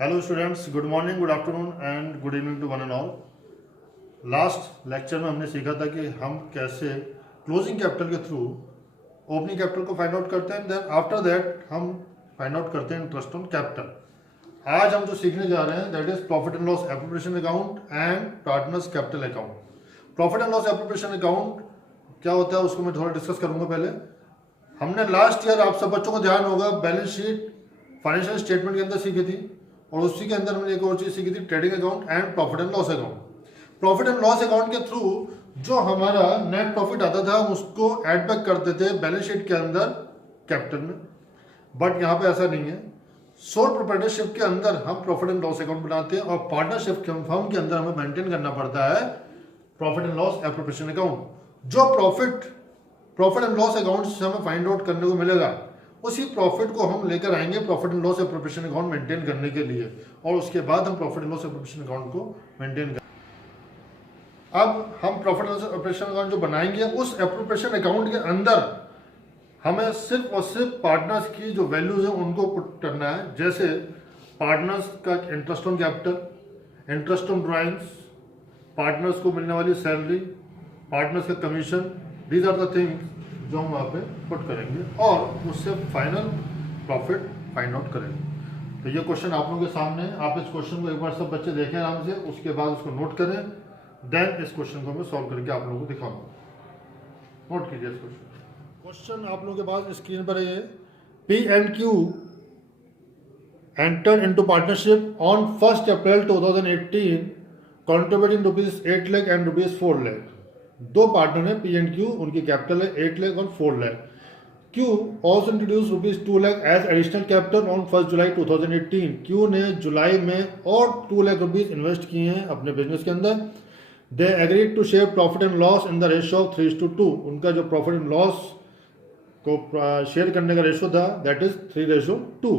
Hello students, good morning, good afternoon and good evening to one and all. Last lecture में हमने सीखा था कि हम कैसे क्लोजिंग कैपिटल के थ्रू ओपनिंग कैपिटल को फाइंड आउट करते हैं, देन आफ्टर दैट हम फाइंड आउट करते हैं इंटरेस्ट ऑन कैपिटल। आज हम जो सीखने जा रहे हैं that is profit and loss appropriation account and partners capital account. Profit and loss appropriation account क्या होता है उसको मैं थोड़ा डिस्कस करूंगा। पहले हमने लास्ट ईयर, आप सब बच्चों को ध्यान होगा, बैलेंस शीट फाइनेंशियल स्टेटमेंट के अंदर सीखी थी और उसी के अंदर हमने एक और चीज सीखी थी, trading account and profit and loss account. Profit and loss account के थ्रू जो हमारा नेट प्रॉफिट आता था हम उसको एड बैक करते थे बैलेंस शीट के अंदर कैपिटल में, बट यहाँ पे ऐसा नहीं है। सोल प्रोप्राइटरशिप के अंदर हम प्रॉफिट एंड लॉस अकाउंट बनाते हैं और पार्टनरशिप के फर्म के अंदर हमें मेंटेन करना पड़ता है profit and loss appropriation account. जो प्रॉफिट एंड लॉस अकाउंट से हमें फाइंड आउट करने को मिलेगा उसी प्रॉफिट को हम लेकर आएंगे profit and loss appropriation account maintain करने के लिए, और उसके बाद हम profit and loss appropriation account को मेंटेन करेंगे। अब हम profit and loss appropriation account जो बनाएंगे उस एप्रोप्रिएशन अकाउंट के अंदर हमें सिर्फ और सिर्फ पार्टनर्स की जो वैल्यूज है उनको पुट करना है, जैसे पार्टनर्स का interest on capital, interest on drawings, partners को मिलने वाली सैलरी, पार्टनर्स का commission, these are the things जो हम वहाँ पे पुट करेंगे और उससे फाइनल प्रॉफिट फाइंड आउट करेंगे। तो ये क्वेश्चन आप लोगों के सामने है। आप इस क्वेश्चन को एक बार सब बच्चे देखें आराम से, उसके बाद उसको नोट करें, देन इस क्वेश्चन को मैं सॉल्व करके आप लोगों को दिखाऊंगा। नोट कीजिए इस क्वेश्चन आप लोगों के पास स्क्रीन पर है। P and Q entered into partnership on 1st April 2018 contributing rupees 8 lakh and rupees 4 lakh। दो पार्टनर है पी एंड क्यू, उनकी कैपिटल है 8 लाख और 4 lakh. Q also introduce rupees 2 lakh as additional capital on 1 July 2018। Q ने जुलाई में और 2 लाख रुपीज इन्वेस्ट किए हैं अपने बिजनेस के अंदर। They agreed to share profit and loss in the ratio of 3:2। उनका जो प्रॉफिट एंड लॉस को शेयर करने का रेशियो था दैट इज 3:2।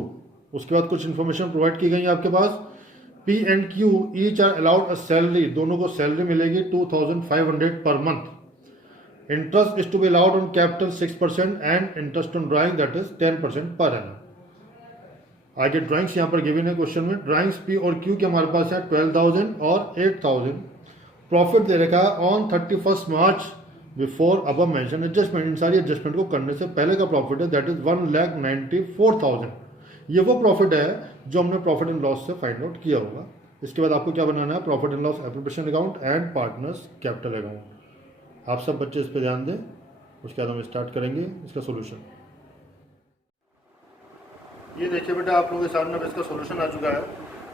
उसके बाद कुछ इन्फॉर्मेशन प्रोवाइड की गई है आपके पास। P and Q each are allowed a salary, दोनों को सैलरी मिलेगी 2500 per month. Interest is to be allowed on capital 6% and interest on drawing that is 10% per annum. आगे ड्राइंग्स यहाँ पर गिवन है क्वेश्चन में। ड्राइंग्स पी और Q के हमारे पास है 12,000 और 8,000। प्रॉफिट दे रखा है ऑन 31 मार्च बिफोर अब मेंशन एडजस्टमेंट। इन सारी एडजस्टमेंट को करने से पहले का प्रॉफिट है दैट इज 1,94,000। ये वो प्रॉफिट है जो हमने प्रॉफिट एंड लॉस से फाइंड आउट किया होगा। इसके बाद आपको क्या बनाना है, profit and loss appropriation account and partners capital account. आप सब बच्चे इस पे ध्यान दें। उसके बाद हम स्टार्ट करेंगे इसका सॉल्यूशन। ये देखिए बेटा, आप लोगों के सामने अब इसका सॉल्यूशन आ चुका है।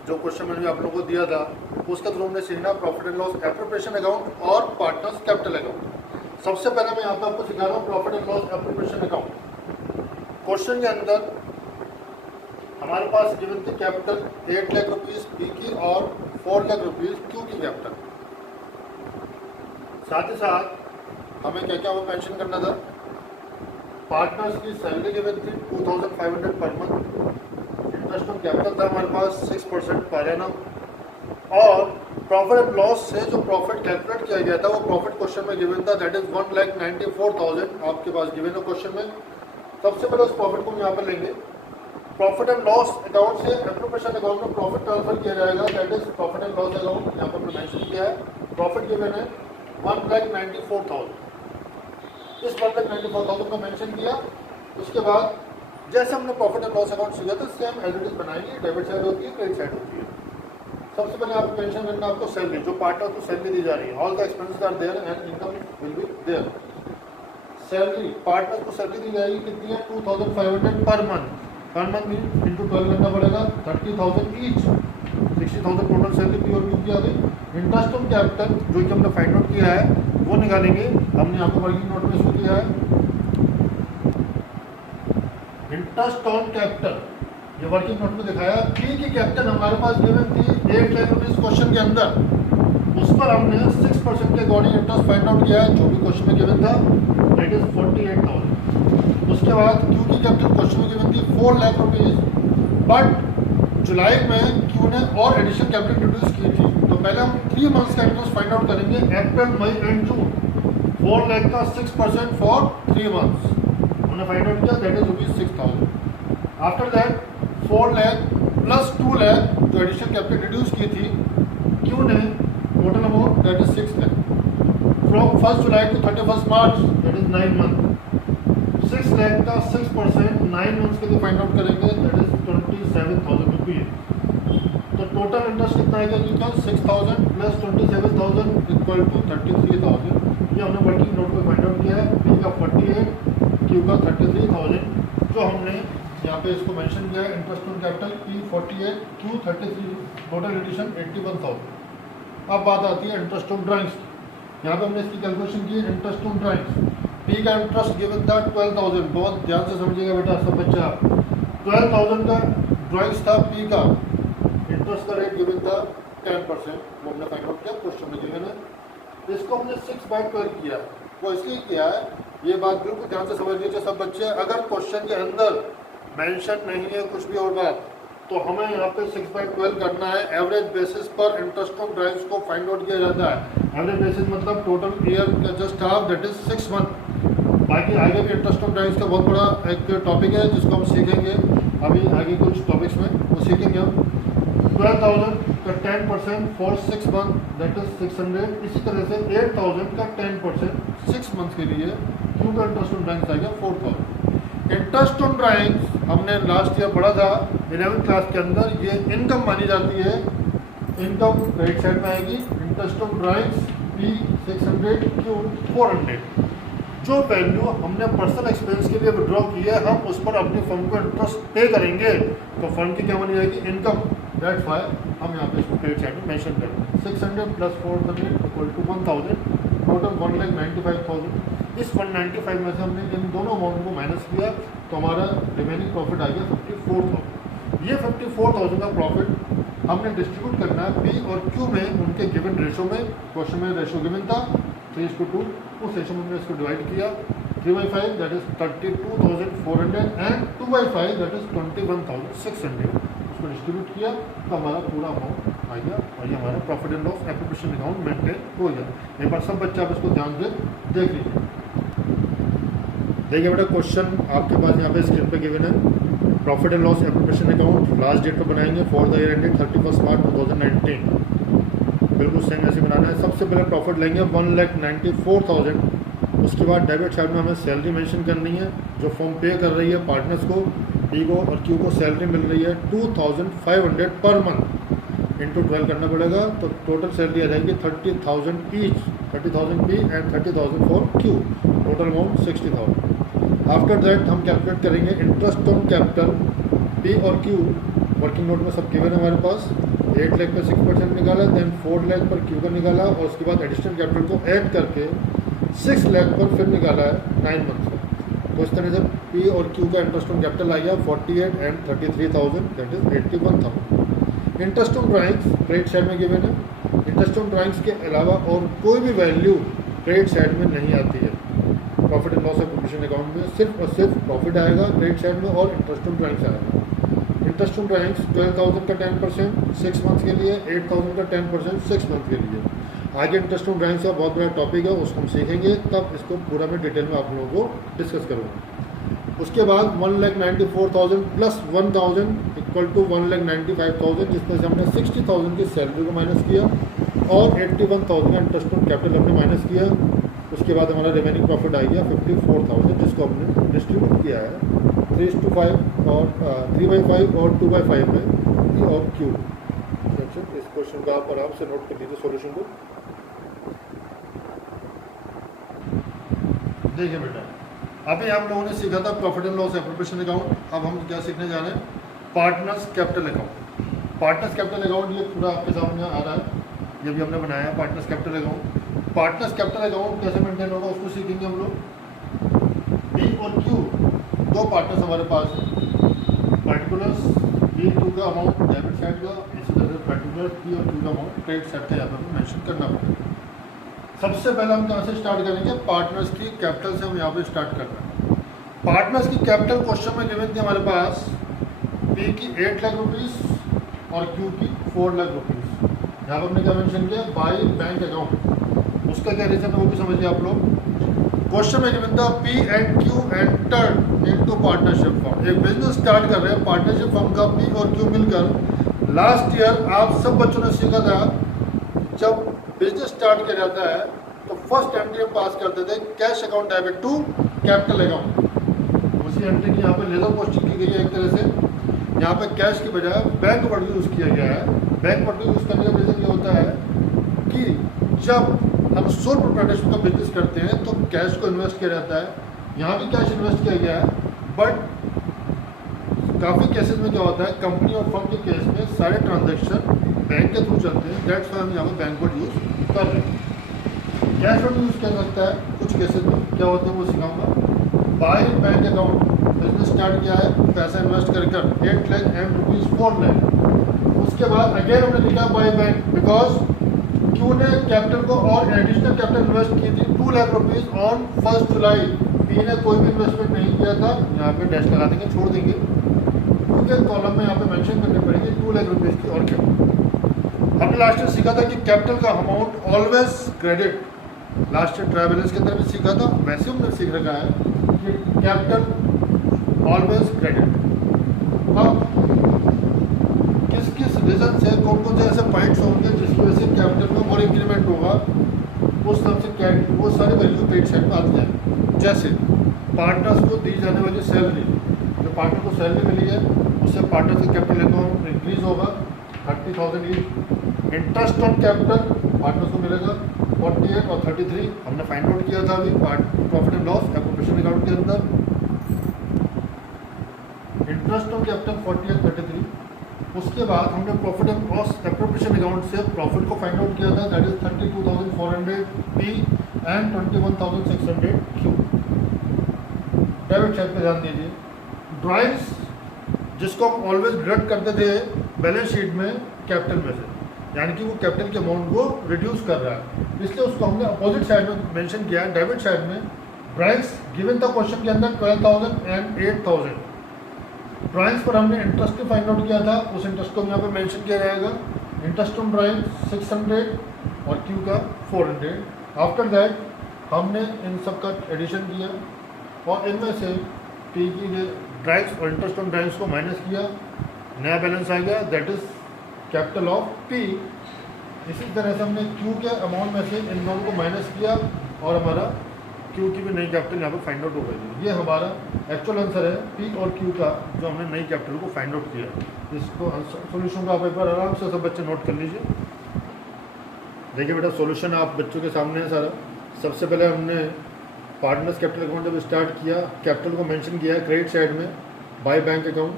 जो क्वेश्चन मैंने आप लोगों को दिया था उसका थ्रू हमने सीखना profit and loss appropriation account और पार्टनर्स कैपिटल अकाउंट। सबसे पहले मैं यहाँ पे आपको सिखा रहा हूँ profit and loss appropriation account. Question के अंदर हमारे पास गिवन थी कैपिटल 8 लाख रुपीज पी की और 4 लाख रुपीज क्यू की कैपिटल। साथ ही साथ हमें क्या क्या वो मेंशन करना था। पार्टनर्स की सैलरी गिवन थी 2500 per month. Interest on capital था हमारे पास 6% पर एनम। और प्रॉफिट एंड लॉस से जो प्रॉफिट कैलकुलेट किया गया था वो प्रॉफिट क्वेश्चन में गिवन था दैट इज 1,94,000 आपके पास गिवन है क्वेश्चन में। सबसे पहले उस प्रॉफिट को हम यहाँ पर लेंगे। प्रॉफिट एंड लॉस अकाउंट से एप्रोप्रिएशन अकाउंट में प्रॉफिट ट्रांसफर किया जाएगा that is profit and loss account. यहाँ पर मैंने मेंशन किया है प्रॉफिट गिवन है 1,94,000। इस 1,94,000 को मेंशन किया। उसके बाद जैसे हमने प्रॉफिट एंड लॉस अकाउंट सीखा था सेम एज इट इज बनाएंगे। डेबिट साइड होती है, क्रेडिट साइड होती है। सबसे पहले आपको मेंशन करना आपको सैलरी, जो पार्टनर को सैलरी दी जा रही है। All the expenses are there and income will be there. Salary partner को सैलरी दी जाएगी कितनी है 2500 per month. Per month into 12 करना पड़ेगा 30,000 ईच, 60,000 टोटल सैलरी पी और क्यू की आ गई। इंटरेस्ट ऑन कैपिटल जो कि हमने फाइंड आउट किया है वो निकालेंगे। हमने यहाँ पर वर्किंग नोट में शो किया है इंटरेस्ट ऑन कैपिटल, ये वर्किंग नोट में दिखाया। पी की कैपिटल हमारे पास गिवन थी 8 लाख रुपीज क्वेश्चन के अंदर। उस पर हमने 6% के अकॉर्डिंग इंटरेस्ट फाइंड आउट किया है जो भी क्वेश्चन में गिवन था दैट इज 48,000। उसके बाद क्यू की कैपिटल क्वेश्चन में गिवन थी 4 लाख रुपीज, बट जुलाई में क्यू ने और एडिशनल कैपिटल इंट्रोड्यूस की थी। तो पहले हम 3 मंथ्स का इंटरेस्ट फाइंड आउट करेंगे अप्रैल, मई एंड जून। 4 लाख का 6% फॉर 3 मंथ्स हमने फाइंड आउट किया that is rupees 6,000। After that 4 lakh plus 2 lakh जो एडिशनल कैपिटल इंट्रोड्यूस की थी क्यू ने, total amount that is 6 lakh. From 1 July to 31 March that is 9 month. 6 lakh का 6% 9 मंथ्स के लिए फाइंड आउट करेंगे दैट इज 27,000 रुपीज। तो टोटल इंटरेस्ट कितना आएगा इनका 6,000 प्लस 27,000 इक्वल टू 33,000। ये हमने वर्किंग नोट में फाइंड आउट किया है। पी का 48, क्यू का 33,000 जो हमने यहाँ पे इसको मेंशन किया है। Interest on capital P 48, Q 33, total addition 81,000। अब बात आती है इंटरेस्ट ऑन ड्राइंग्स। यहाँ पे हमने इसकी कैलकुलेशन की इंटरेस्ट ऑन ड्राइंग्स। पी का इंटरेस्ट गिवन था 12,000, बहुत ध्यान से समझिएगा बेटा सब बच्चा। 12,000 का ड्राइंग्स था, पी का इंटरेस्ट का रेट गिवन था 10%, वो हमने फाइंड आउट किया, क्वेश्चन में गिवन है। इसको हमने 6/12 किया, वो इसलिए किया है, ये बात बिल्कुल ध्यान से समझ लीजिए सब बच्चे। अगर क्वेश्चन के अंदर मेंशन नहीं है कुछ भी और बात, तो हमें यहाँ पे 6/12 करना है। एवरेज बेसिस पर इंटरेस्ट ऑन ड्राइव्स को फाइंड आउट किया जाता है। एवरेज बेसिस मतलब टोटल ईयर का just half that is 6 month. बाकी आगे भी इंटरेस्ट ऑन ड्राइव्स का बहुत बड़ा एक टॉपिक है जिसको हम सीखेंगे अभी आगे कुछ टॉपिक्स में, वो सीखेंगे हम। 12,000 का 10% फॉर 6 मंथ दैट इज 600। इसी तरह से 8,000 का 10% 6 मंथ के लिए क्यों का इंटरेस्ट ऑन ड्राइंग्स आएगा 4,000। इंटरेस्ट ऑन ड्राइंग्स हमने लास्ट ईयर पढ़ा था 11th क्लास के अंदर, ये इनकम मानी जाती है। इनकम राइट साइड में आएगी। Interest on drawings P 600, Q 400। जो वैल्यू हमने पर्सनल एक्सपेंस के लिए विड्रॉ की है हम उस पर अपनी फर्म को इंटरेस्ट पे करेंगे, तो फर्म की क्या मानी जाएगी इनकम। दैट्स व्हाई हम यहाँ पे इसको क्रेडिट साइड में मेंशन करते हैं। 600 प्लस 400 इक्वल टू 1,000, टोटल 1,95,000। इस 195 में से हमने इन दोनों अमाउंट को माइनस किया तो हमारा रिमेनिंग प्रॉफिट आ गया 54,000। ये 54,000 का प्रॉफिट हमने डिस्ट्रीब्यूट करना है पी और क्यू में, उनके गिवन रेशो में। क्वेश्चन में रेशो गिवन था 3:2, उस रेशो में हमने इसको डिवाइड किया। 3/5 that is 32,400 and 2/5 that is 21,600। उसको डिस्ट्रीब्यूट किया तो हमारा पूरा अमाउंट आ गया और ये हमारा profit and loss appropriation account maintain हो गया। एक बार सब बच्चा आप इसको ध्यान से देख लीजिए। देखिए बेटा क्वेश्चन आपके पास यहाँ पे स्क्रीन पे गिवन है। Profit and loss appropriation account last date पर बनाएंगे for the year ended 31 March 2019। बिल्कुल सेम ऐसे बनाना है। सबसे पहले प्रॉफिट लेंगे 1,94,000। उसके बाद डेबिट साइड में हमें सैलरी मेंशन करनी है जो फर्म पे कर रही है पार्टनर्स को। पी को और क्यू को सैलरी मिल रही है 2,500 पर मंथ, इंटू 12 करना पड़ेगा तो टोटल सैलरी आ जाएगी 30,000 each, 30,000 P and 30,000 for Q, total amount 60,000। After that हम कैलकुलेट करेंगे इंटरेस्ट ऑन कैपिटल। पी और क्यू वर्किंग नोट में सब गिवन है हमारे पास। 8 लाख पर 6% निकाला, देन 4 लाख पर क्यू का निकाला और उसके बाद एडिशनल कैपिटल को ऐड करके 6 लाख पर फिर निकाला है 9 मंथ का। तो इस तरह से पी और क्यू का इंटरेस्ट ऑन कैपिटल आ गया 48 and 33,000 that is 81,000। Interest on drawings credit side में गिवन है। इंटरेस्ट ऑन ड्राइंग्स के अलावा और कोई भी वैल्यू क्रेडिट साइड में नहीं आती है। Profit and loss appropriation account में सिर्फ और सिर्फ प्रॉफिट आएगा क्रेडिट साइड में और इंटरेस्ट ऑन ड्राइंग्स आएगा। इंटरेस्ट ऑन ड्राइंग्स 12,000 का 10% 6 मंथ के लिए, 8,000 का 10% 6 मंथ के लिए। आगे इंटरेस्ट ऑन ड्राइंग्स का बहुत बड़ा टॉपिक है, उसको हम सीखेंगे तब इसको पूरा मैं डिटेल में आप लोगों को डिस्कस करूँगा। उसके बाद 1,94,000 प्लस 1,000 इक्वल टू 1,95,000, जिसमें से हमने 60,000 की सैलरी को माइनस किया और 81,000 का इंटरेस्ट ऑन कैपिटल हमने माइनस किया। उसके बाद हमारा रिमेनिंग प्रॉफिट आ गया 54,000, जिसको हमने डिस्ट्रीब्यूट किया है 3:5 और 3/5 और 2/5 में पी और क्यू। इस क्वेश्चन का आप आराम से नोट कर लीजिए सॉल्यूशन को। देखिए बेटा अभी हम लोगों ने सीखा था profit and loss appropriation account. अब हम क्या सीखने जा रहे हैं partners capital account. Partners capital account ये पूरा आपके सामने आ रहा है, ये भी हमने बनाया है partners capital account. Partners capital account कैसे मेंटेन होगा उसको सीखेंगे हम लोग। पी और क्यू दो पार्टनर्स हमारे पास हैं। पर्टिकुलर्स पी क्यू का अमाउंट डेबिट साइड का, इसी तरह से पर्टिकुलर पी और क्यू का अमाउंट क्रेडिट साइड का यहाँ पर मेंशन करना पड़ेगा। सबसे पहले हम कहाँ से स्टार्ट करेंगे पार्टनर्स की कैपिटल से हम यहाँ पे स्टार्ट कर रहे हैं। पार्टनर्स की कैपिटल क्वेश्चन में गिवन थी हमारे पास पी की 8 लाख रुपीज़ और क्यू की 4 लाख रुपीज़। यहाँ पर हमने क्या मेंशन किया बाई बैंक अकाउंट। उसका क्या रीज़न है वो भी समझिए आप लोग। क्वेश्चन में गिवन था P and Q entered into partnership form. एक बिजनेस स्टार्ट कर रहे हैं, पार्टनरशिप फॉर्म का पी और क्यू मिलकर। लास्ट ईयर आप सब बच्चों ने सीखा था जब बिजनेस स्टार्ट किया जाता है तो फर्स्ट एंट्री हम पास करते थे cash account debit to capital account. उसी एंट्री की यहाँ पे लेजर पोस्टिंग की गई है एक तरह से। यहाँ पे कैश की बजाय बैंक वर्ड यूज़ किया गया है। बैंक वर्ड यूज़ करने का रीज़न ये होता है कि जब हम सोल प्रोप्राइटरशिप का बिजनेस करते हैं तो कैश को इन्वेस्ट किया जाता है। यहाँ भी कैश इन्वेस्ट किया गया है, बट काफ़ी केसेस में क्या होता है, कंपनी और फर्म के केस में सारे ट्रांजेक्शन बैंक के थ्रू चलते हैं। दैट्स वाई हम यहाँ पर बैंक वर्ड यूज़ कर रहे हैं। कैश वर्ड यूज़ कर सकता है कुछ केसेस में, क्या होते हैं वो सिखाऊंगा। By bank account, business start किया है, पैसा इन्वेस्ट कर 8 लाख एंड रुपीज़ 4 लाख। उसके बाद अगेन हमने लिखा बाय बैंक बिकॉज क्यू ने कैपिटल को और एडिशनल कैपिटल इन्वेस्ट की थी 2 lakh rupees on 1 July. P ने कोई भी इन्वेस्टमेंट नहीं किया था। यहाँ पे डैश लगा देंगे, छोड़ देंगे, क्योंकि कॉलम में यहाँ पे मेंशन करने पड़ेंगे 2 लाख रुपीज़ की। और क्या हमने लास्ट ईयर सीखा था कि कैपिटल का amount always credit. Last year try balance के अंदर भी सीखा था, वैसे हमने सीख रखा है कि कैपिटल ऑलवेज क्रेडिट। अब किस किस रीज़न से कौन कौन से ऐसे पॉइंट्स होंगे जिसकी वजह से कैपिटल में और इंक्रीमेंट होगा, उस तरफ से वो सारी वैल्यू पेड साइड में आती है। जैसे पार्टनर्स को दी जाने वाली सैलरी, जो पार्टनर को सैलरी मिली है उससे पार्टनर का कैपिटल अकाउंट इंक्रीज होगा 30,000 each. Interest on capital partners को मिलेगा 48 और 33 हमने फाइंड आउट किया था अभी profit and loss appropriation account के अंदर। Interest on capital 48 33। उसके बाद हमने profit and loss appropriation account से प्रॉफिट को फाइंड आउट किया था, that is 32,400 P and 21,600 Q. Debit side पे ध्यान दीजिए। ड्राइंग्स जिसको हम ऑलवेज डिडक्ट करते थे बैलेंस शीट में कैपिटल में से, यानी कि वो कैपिटल के अमाउंट को रिड्यूस कर रहा है, इसलिए उसको हमने अपोजिट साइड में मेंशन किया है। डेबिट साइड में ड्राइंग्स गिवन था क्वेश्चन के अंदर 12,000 एंड 8,000। ड्राइंग्स पर हमने इंटरेस्ट को फाइंड आउट किया था, उस इंटरेस्ट को यहाँ पे मेंशन किया जाएगा। इंटरेस्ट ऑन ड्राइंग 600 और क्यू का 400। आफ्टर दैट हमने इन सब का एडिशन किया और इनमें से पी की ड्राइंग्स और इंटरेस्ट ऑन ड्राइंग्स को माइनस किया, नया बैलेंस आ गया, that is capital of P. इसी तरह से हमने क्यू के अमाउंट में से इन दोनों को माइनस किया और हमारा क्यू की भी नई कैपिटल यहाँ पर फाइंड आउट हो गई। ये हमारा एक्चुअल आंसर है पी और क्यू का, जो हमने नई कैपिटल को फाइंड आउट किया। इसको सोल्यूशन को आप एक बार आराम से सब बच्चे नोट कर लीजिए। देखिए बेटा, सोल्यूशन आप बच्चों के सामने है सारा। सबसे पहले हमने पार्टनर्स कैपिटल अकाउंट जब स्टार्ट किया, कैपिटल को मेंशन किया क्रेडिट साइड में by bank account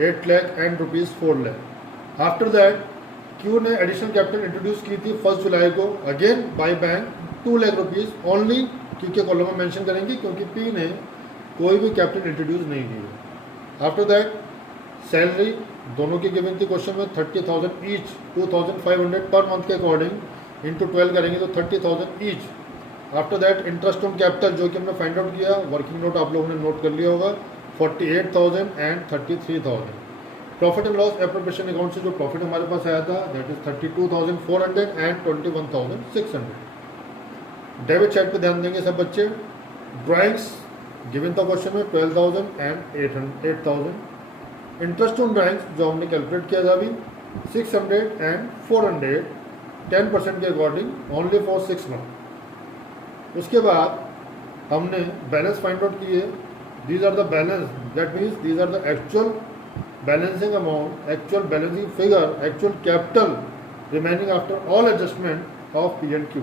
8 lakh and rupees 4 lakh. After that Q ने एडिशनल कैपिटल इंट्रोड्यूस की थी 1 जुलाई को, again by bank 2 lakh rupees only. Q के कॉलम में मेंशन करेंगे क्योंकि पी ने कोई भी कैपिटल इंट्रोड्यूस नहीं की है। आफ्टर दैट सैलरी दोनों की गिवन थी क्वेश्चन में 30,000 ईच, 2,500 पर मंथ के अकॉर्डिंग इंटू 12 करेंगे तो 30,000 each. After that interest on capital जो कि हमने फाइंड आउट किया, वर्किंग नोट आप लोगों ने नोट कर लिया होगा, 48,000 and 33,000। Profit and loss appropriation account से जो प्रॉफिट हमारे पास आया था that is 32,400 and 21,600। Debit side पे ध्यान देंगे सब बच्चे। ड्राइंग्स गिवन था क्वेश्चन में 12,000 एंड 8,000। इंटरेस्ट ऑन ड्राइंग्स जो हमने कैलकुलेट किया था अभी 600 एंड 400 10% के अकॉर्डिंग ओनली फॉर 6 मंथ। उसके बाद हमने बैलेंस फाइंड आउट किए। These are the balance, that means these are the actual balancing amount, actual balancing figure, actual capital remaining after all adjustment of P and Q.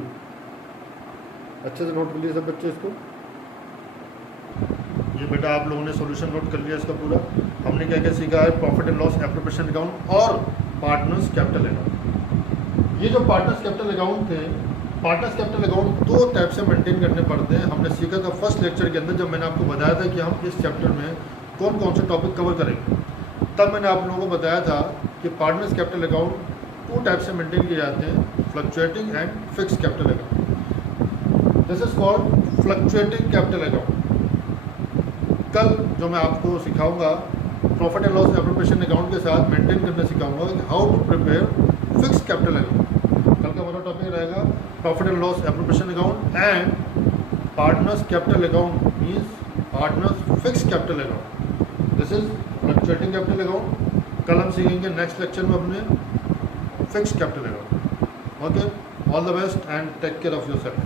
अच्छे से note कर लिए सब बच्चे इसको। ये बेटा आप लोगों ने सॉल्यूशन नोट कर लिया इसका पूरा। हमने क्या क्या सीखा है, profit and loss appropriation account और पार्टनर्स कैपिटल अकाउंट। ये जो पार्टनर्स कैपिटल अकाउंट थे, पार्टनर्स कैपिटल अकाउंट 2 टाइप से मेंटेन करने पड़ते हैं। हमने सीखा था फर्स्ट लेक्चर के अंदर, जब मैंने आपको बताया था कि हम इस चैप्टर में कौन कौन से टॉपिक कवर करेंगे। तब मैंने आप लोगों को बताया था कि पार्टनर्स कैपिटल अकाउंट 2 टाइप से मेंटेन किए जाते हैं, fluctuating and fix capital account. This is called fluctuating capital account. कल जो मैं आपको सिखाऊंगा profit and loss appropriation account के साथ मेंटेन करना सिखाऊंगा कि how to prepare fix capital account. कल का हमारा टॉपिक रहेगा profit and loss appropriation account and partners capital account means partners fix capital account, this is fluctuating capital account. कल हम सीखेंगे नेक्स्ट लेक्चर में अपने fix capital account. Okay, all the best and take care of your self.